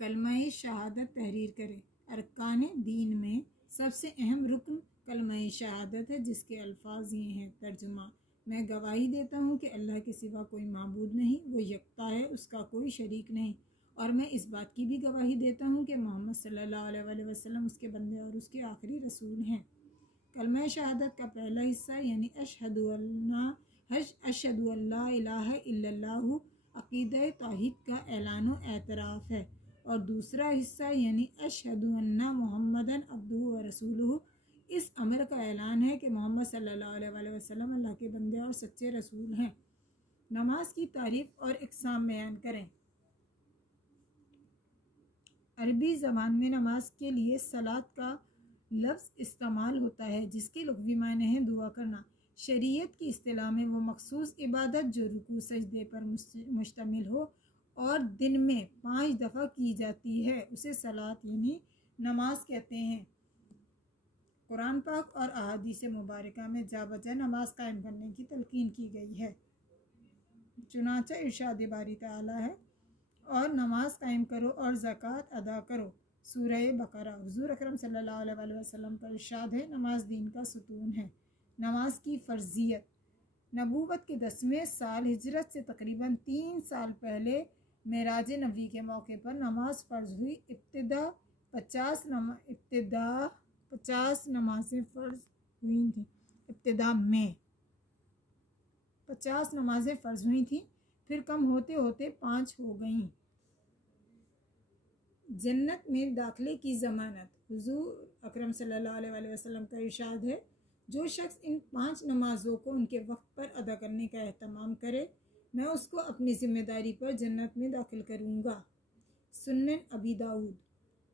कलमा शहादत तहरीर करें। अरकान दीन में सबसे अहम रुकन कलमा शहादत है, जिसके अल्फाज ये हैं। तर्जुमा। मैं गवाही देता हूँ कि अल्लाह के सिवा कोई माबूद नहीं, वो यकता है, उसका कोई शरीक नहीं। और मैं इस बात की भी गवाही देता हूँ कि मोहम्मद सल्लल्लाहु अलैहि वसल्लम उसके बंदे और उसके आखिरी रसूल हैं। कलमा शहादत का पहला हिस्सा यानी अशहदु अल्ला इलाहा इल्लल्लाहु अक़ीदा तौहीद का ऐलान व एतराफ़ है, और दूसरा हिस्सा यानी अशहदु अन्ना मुहम्मदन अब्दुहु व रसूलुहु इस अमर का ऐलान है कि मोहम्मद सल्लल्लाहु अलैहि वसल्लम अल्लाह के बंदे और सच्चे रसूल हैं। नमाज की तारीफ़ और इक़साम बयान करें। अरबी ज़बान में नमाज के लिए सलात का लफ्ज़ इस्तेमाल होता है, जिसके लुग़वी माने हैं दुआ करना। शरीयत की इस्तिलाह में वो मखसूस इबादत जो रुकू सजदे पर मुश्तमिल हो और दिन में 5 दफ़ा की जाती है, उसे सलात यानी नमाज कहते हैं। कुरान पाक और अहादीस मुबारका में जा बजा नमाज कायम करने की तलकीन की गई है। चुनांचे इरशाद बारी ताला है, और नमाज कायम करो और ज़कात अदा करो। सूरह बकरा। हुज़ूर अकरम सल्लल्लाहु अलैहि वसल्लम का इरशाद है, नमाज दीन का सुतून है। नमाज की फ़र्जियत। नबूवत के 10वें साल हिजरत से तकरीबन 3 साल पहले मेराज नबी के मौके पर नमाज फ़र्ज़ हुई। इब्तिदा 50 नमाज़ें फ़र्ज़ हुई थी। इब्तिदा में 50 नमाज़ें फ़र्ज़ हुई थी, फिर कम होते होते 5 हो गईं। जन्नत में दाखिले की ज़मानत। हुज़ूर अकरम सल्लल्लाहु अलैहि वसल्लम का इरशाद है, जो शख्स इन 5 नमाज़ों को उनके वक्त पर अदा करने का एहतमाम करे, मैं उसको अपनी ज़िम्मेदारी पर जन्नत में दाखिल करूँगा। सुन्नन अबी दाऊद।